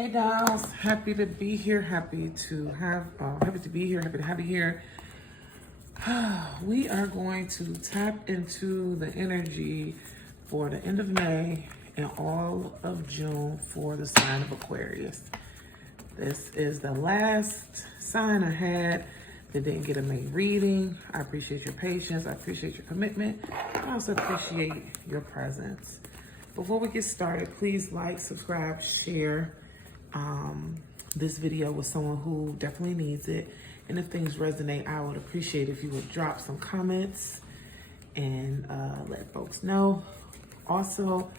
Hey dolls, happy to be here. Happy to be here. Happy to have you here. We are going to tap into the energy for the end of May and all of June for the sign of Aquarius. This is the last sign I had that didn't get a May reading. I appreciate your patience. I appreciate your commitment. I also appreciate your presence. Before we get started, please like, subscribe, share this video with someone who definitely needs it. And if things resonate, I would appreciate if you would drop some comments and let folks know. Also,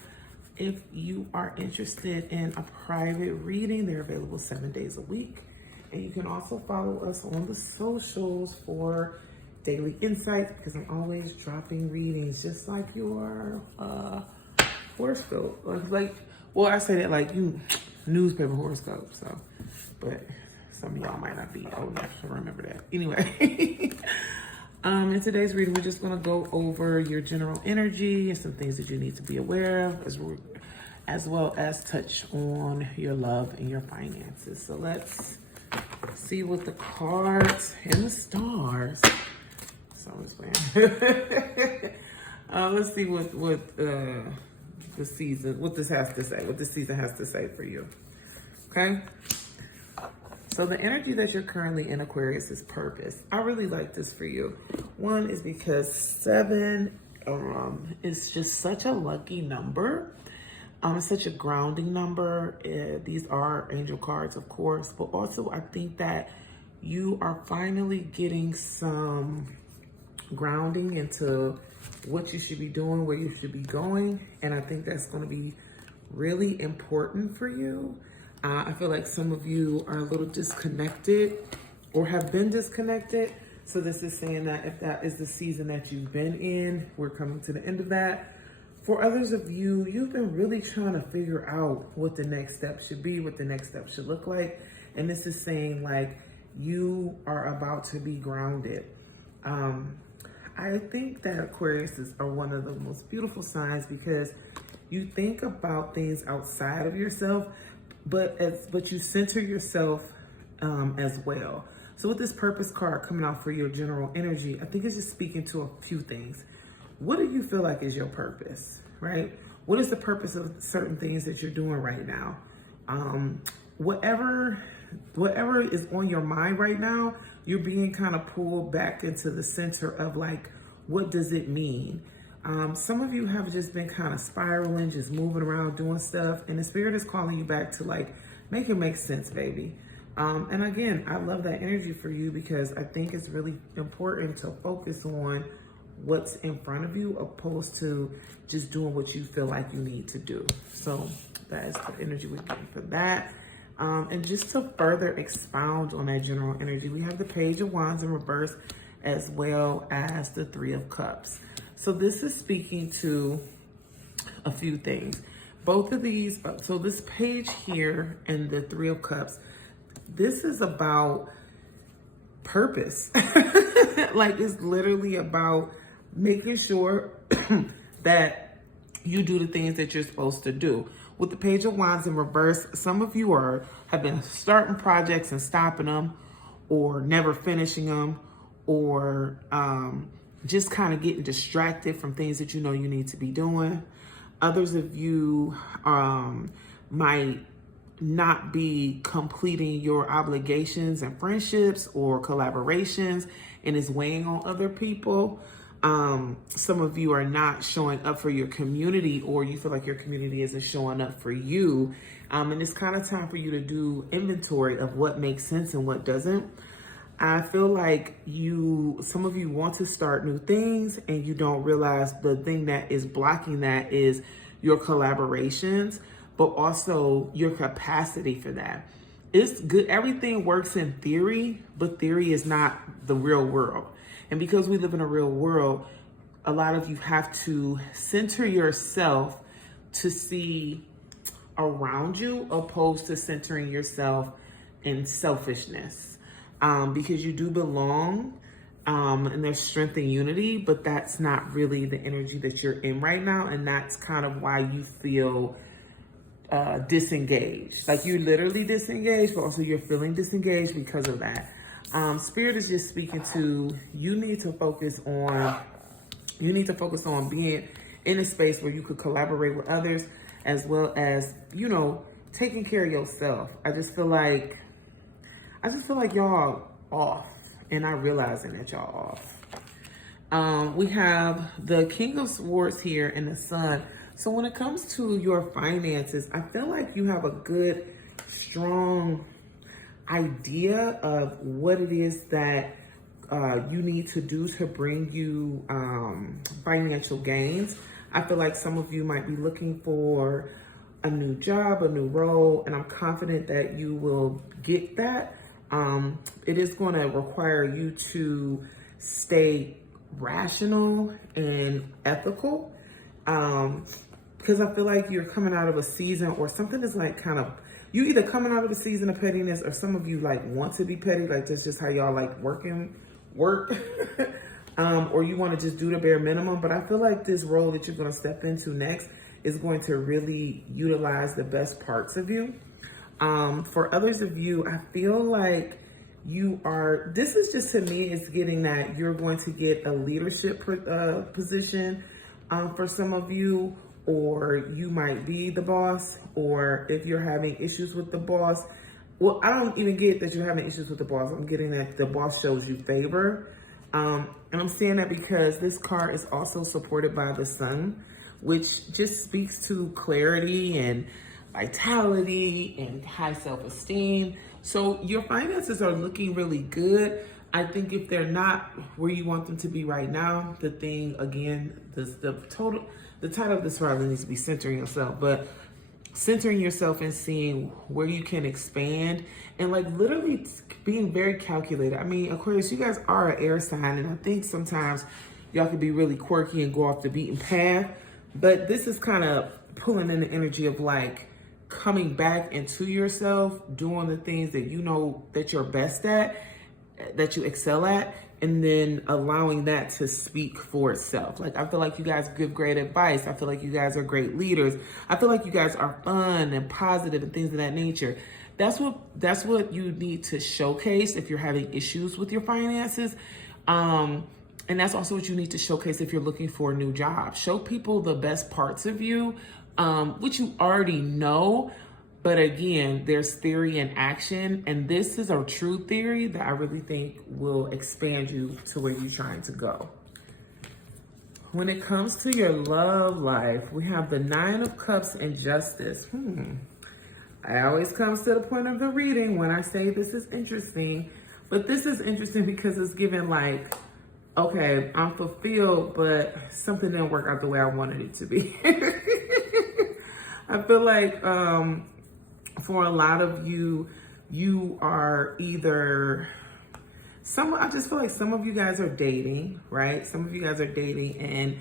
if you are interested in a private reading, they're available 7 days a week. And you can also follow us on the socials for daily insights, because I'm always dropping readings just like your horoscope. Well, I say that like you newspaper horoscope, so, but some of y'all might not be old enough to remember that. Anyway, in today's reading, we're just gonna go over your general energy and some things that you need to be aware of, as well as touch on your love and your finances. So let's see what the cards and the stars. So I'm just playing. Let's see what the season, what this has to say, what this season has to say for you. Okay. So the energy that you're currently in, Aquarius, is purpose. I really like this for you. One is because 7 is just such a lucky number. It's such a grounding number. These are angel cards, of course, but also I think that you are finally getting some grounding into what you should be doing, where you should be going. And I think that's going to be really important for you. I feel like some of you are a little disconnected or have been disconnected. So this is saying that if that is the season that you've been in, we're coming to the end of that. For others of you, you've been really trying to figure out what the next step should be, what the next step should look like. And this is saying like you are about to be grounded. I think that Aquariuses are one of the most beautiful signs because you think about things outside of yourself, but you center yourself as well. So with this purpose card coming out for your general energy, I think it's just speaking to a few things. What do you feel like is your purpose, right? What is the purpose of certain things that you're doing right now? Whatever is on your mind right now, you're being kind of pulled back into the center of like, what does it mean? Some of you have just been kind of spiraling, just moving around, doing stuff, and the spirit is calling you back to like, make it make sense, baby. And again, I love that energy for you because I think it's really important to focus on what's in front of you opposed to just doing what you feel like you need to do. So that is the energy we're getting for that. And just to further expound on that general energy, we have the Page of Wands in reverse as well as the Three of Cups. So this is speaking to a few things. Both of these, so this page here and the Three of Cups, this is about purpose. Like it's literally about making sure that you do the things that you're supposed to do. With the Page of Wands in reverse, some of you have been starting projects and stopping them, or never finishing them, or just kind of getting distracted from things that you know you need to be doing. Others of you might not be completing your obligations and friendships or collaborations, and it's weighing on other people. Some of you are not showing up for your community, or you feel like your community isn't showing up for you. And it's kind of time for you to do inventory of what makes sense and what doesn't. I feel like some of you want to start new things and you don't realize the thing that is blocking that is your collaborations, but also your capacity for that. It's good. Everything works in theory, but theory is not the real world. And because we live in a real world, a lot of you have to center yourself to see around you opposed to centering yourself in selfishness. Because you do belong, and there's strength and unity, but that's not really the energy that you're in right now. And that's kind of why you feel disengaged. Like you're literally disengaged, but also you're feeling disengaged because of that. Spirit is just speaking to you need to focus on being in a space where you could collaborate with others, as well as, you know, taking care of yourself. I just feel like y'all off and not realizing that y'all off. We have the King of Swords here and the Sun. So when it comes to your finances, I feel like you have a good, strong idea of what it is that you need to do to bring you financial gains. I feel like some of you might be looking for a new job, a new role, and I'm confident that you will get that. It is going to require you to stay rational and ethical, because I feel like you're coming out of a season or something is like kind of, you either coming out of a season of pettiness, or some of you like want to be petty, like that's just how y'all like work or you want to just do the bare minimum. But I feel like this role that you're going to step into next is going to really utilize the best parts of you. For others of you, I feel like this is just, to me, it's getting that you're going to get a leadership position for some of you, or you might be the boss, or if you're having issues with the boss. Well, I don't even get that you're having issues with the boss. I'm getting that the boss shows you favor. And I'm saying that because this card is also supported by the Sun, which just speaks to clarity and vitality and high self-esteem. So your finances are looking really good. I think if they're not where you want them to be right now, the thing, again, the title of this probably needs to be centering yourself, but centering yourself and seeing where you can expand and like literally being very calculated. I mean, Aquarius, you guys are an air sign, and I think sometimes y'all can be really quirky and go off the beaten path, but this is kind of pulling in the energy of like coming back into yourself, doing the things that you know that you're best at, that you excel at, and then allowing that to speak for itself. Like, I feel like you guys give great advice. I feel like you guys are great leaders. I feel like you guys are fun and positive and things of that nature. That's what you need to showcase if you're having issues with your finances. And that's also what you need to showcase if you're looking for a new job. Show people the best parts of you, which you already know. But again, there's theory and action, and this is a true theory that I really think will expand you to where you're trying to go. When it comes to your love life, we have the Nine of Cups and Justice. It always comes to the point of the reading when I say this is interesting, but this is interesting because it's given like, okay, I'm fulfilled, but something didn't work out the way I wanted it to be. I feel like, for a lot of you, you are either I just feel like some of you guys are dating, right? Some of you guys are dating and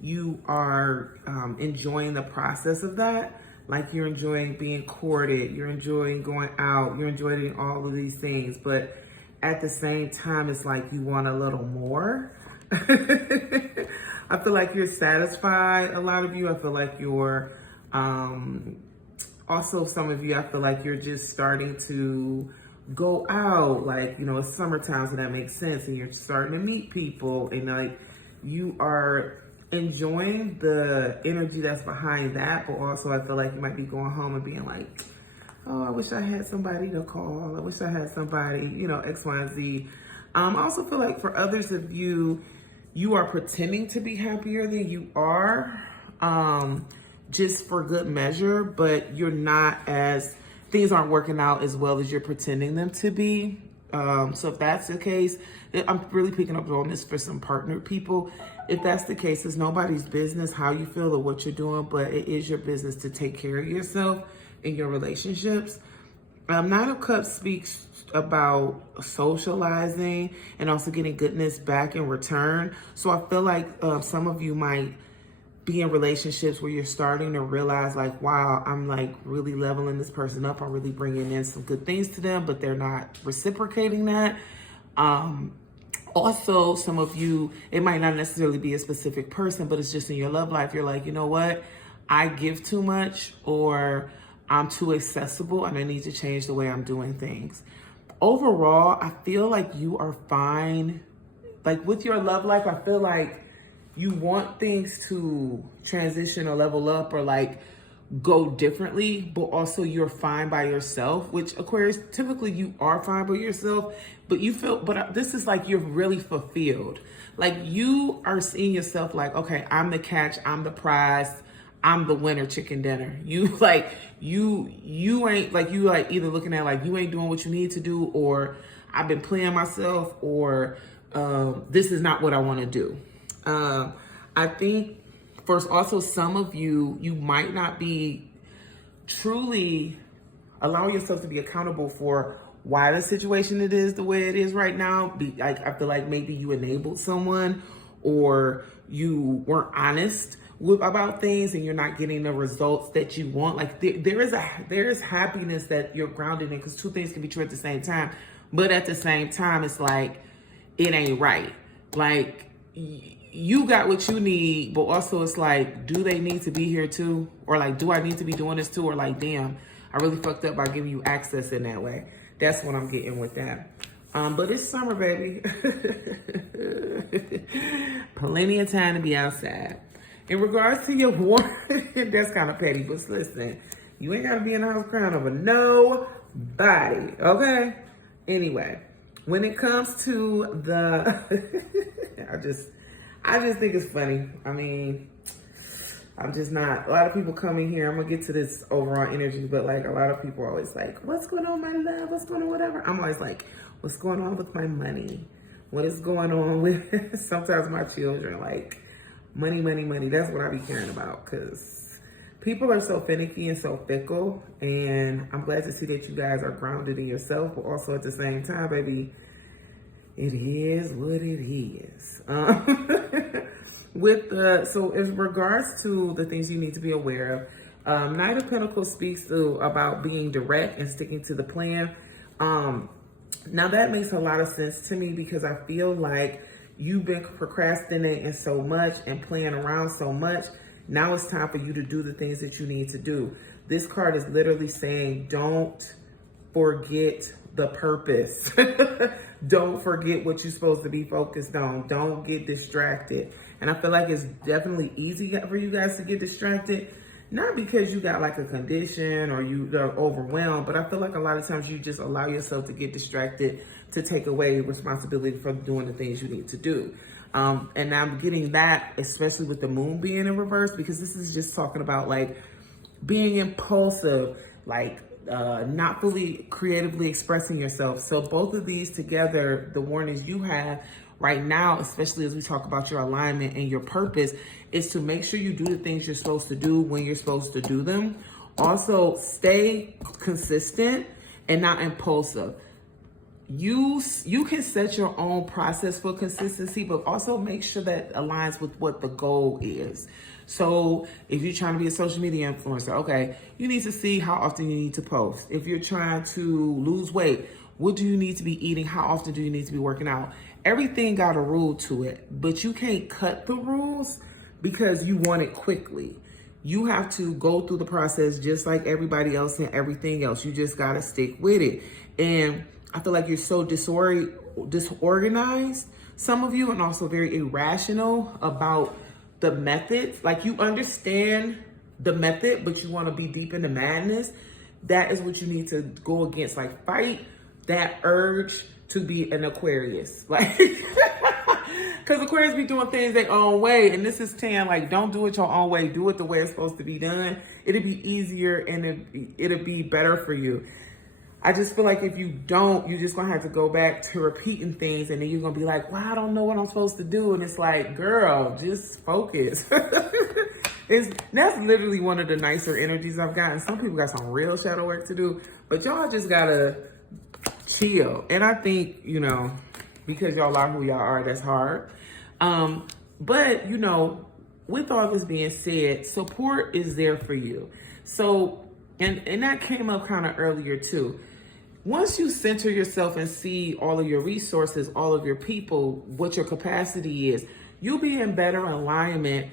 you are enjoying the process of that. Like you're enjoying being courted, you're enjoying going out, you're enjoying all of these things. But at the same time, it's like you want a little more. I feel like you're satisfied, a lot of you. I feel like you're also, some of you, I feel like you're just starting to go out, like, you know, it's summertime, so that makes sense, and you're starting to meet people, and like you are enjoying the energy that's behind that, but also I feel like you might be going home and being like, oh, I wish I had somebody to call, I wish I had somebody, you know, X, Y, and Z. I also feel like for others of you, you are pretending to be happier than you are, just for good measure, but you're not things aren't working out as well as you're pretending them to be. So if that's the case, I'm really picking up on this for some partnered people. If that's the case, it's nobody's business how you feel or what you're doing, but it is your business to take care of yourself in your relationships. Nine of Cups speaks about socializing and also getting goodness back in return. So I feel like some of you might be in relationships where you're starting to realize like, wow, I'm like really leveling this person up. I'm really bringing in some good things to them, but they're not reciprocating that. Also, some of you, it might not necessarily be a specific person, but it's just in your love life. You're like, you know what? I give too much, or I'm too accessible and I need to change the way I'm doing things. Overall, I feel like you are fine. Like with your love life, I feel like you want things to transition or level up or like go differently, but also you're fine by yourself, which Aquarius, typically you are fine by yourself, but you feel, but this is like you're really fulfilled. Like you are seeing yourself like, okay, I'm the catch, I'm the prize, I'm the winner chicken dinner. You like, you ain't like, you like either looking at like you ain't doing what you need to do, or I've been playing myself, or this is not what I want to do. I think for also some of you, you might not be truly allowing yourself to be accountable for why the situation it is the way it is right now. Like, I feel like maybe you enabled someone, or you weren't honest about things and you're not getting the results that you want. Like there is happiness that you're grounded in, because two things can be true at the same time. But at the same time, it's like, it ain't right. Like, you got what you need, but also it's like, do they need to be here too? Or like, do I need to be doing this too? Or like, damn, I really fucked up by giving you access in that way. That's what I'm getting with that. But it's summer, baby. Plenty of time to be outside. In regards to your warning, that's kind of petty, but listen, you ain't got to be in the house crying over nobody, okay? Anyway, when it comes to the, I just think it's funny. I mean, I'm just not, a lot of people come in here, I'm gonna get to this overall energy, but like a lot of people are always like, what's going on, my love? What's going on, whatever? I'm always like, what's going on with my money? What is going on with sometimes my children? Like, money, money, money. That's what I be caring about, because people are so finicky and so fickle, and I'm glad to see that you guys are grounded in yourself, but also at the same time, baby, it is what it is. So in regards to the things you need to be aware of, Knight of Pentacles speaks about being direct and sticking to the plan. Now that makes a lot of sense to me, because I feel like you've been procrastinating so much and playing around so much. Now it's time for you to do the things that you need to do. This card is literally saying, don't forget the purpose. Don't forget what you're supposed to be focused on. Don't get distracted. And I feel like it's definitely easy for you guys to get distracted. Not because you got like a condition or you're overwhelmed, but I feel like a lot of times you just allow yourself to get distracted to take away responsibility from doing the things you need to do. And I'm getting that, especially with the moon being in reverse, because this is just talking about like being impulsive, like not fully creatively expressing yourself. So both of these together, the warnings you have right now, especially as we talk about your alignment and your purpose, is to make sure you do the things you're supposed to do when you're supposed to do them. Also, stay consistent and not impulsive. You can set your own process for consistency, but also make sure that aligns with what the goal is. So if you're trying to be a social media influencer, okay, you need to see how often you need to post. If you're trying to lose weight, what do you need to be eating? How often do you need to be working out? Everything got a rule to it, but you can't cut the rules because you want it quickly. You have to go through the process just like everybody else and everything else. You just got to stick with it. And I feel like you're so disorganized, some of you, and also very irrational about the methods. Like, you understand the method, but you want to be deep in the madness. That is what you need to go against. Like, fight that urge to be an Aquarius. Like, because Aquarius be doing things their own way. And this is saying, like, don't do it your own way. Do it the way it's supposed to be done. It'll be easier and it'll be better for you. I just feel like if you don't, you're just going to have to go back to repeating things. And then you're going to be like, well, I don't know what I'm supposed to do. And it's like, girl, just focus. That's literally one of the nicer energies I've gotten. Some people got some real shadow work to do. But y'all just got to chill. And I think, you know, because y'all are who y'all are, that's hard. But, you know, with all this being said, support is there for you. So, and that came up kind of earlier too. Once you center yourself and see all of your resources, all of your people, what your capacity is, you'll be in better alignment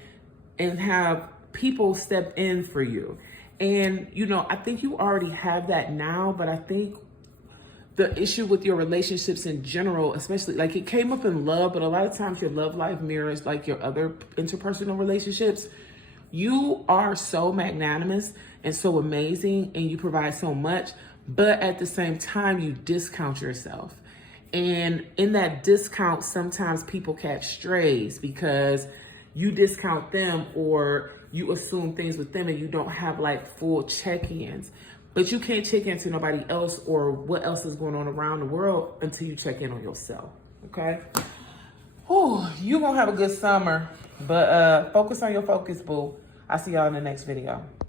and have people step in for you. And, you know, I think you already have that now, but I think the issue with your relationships in general, especially like it came up in love, but a lot of times your love life mirrors like your other interpersonal relationships. You are so magnanimous and so amazing, and you provide so much, but at the same time, you discount yourself. And in that discount, sometimes people catch strays because you discount them or you assume things with them and you don't have like full check-ins. But you can't check into nobody else or what else is going on around the world until you check in on yourself, okay? Oh, you're gonna have a good summer, but focus on your focus, boo. I'll see y'all in the next video.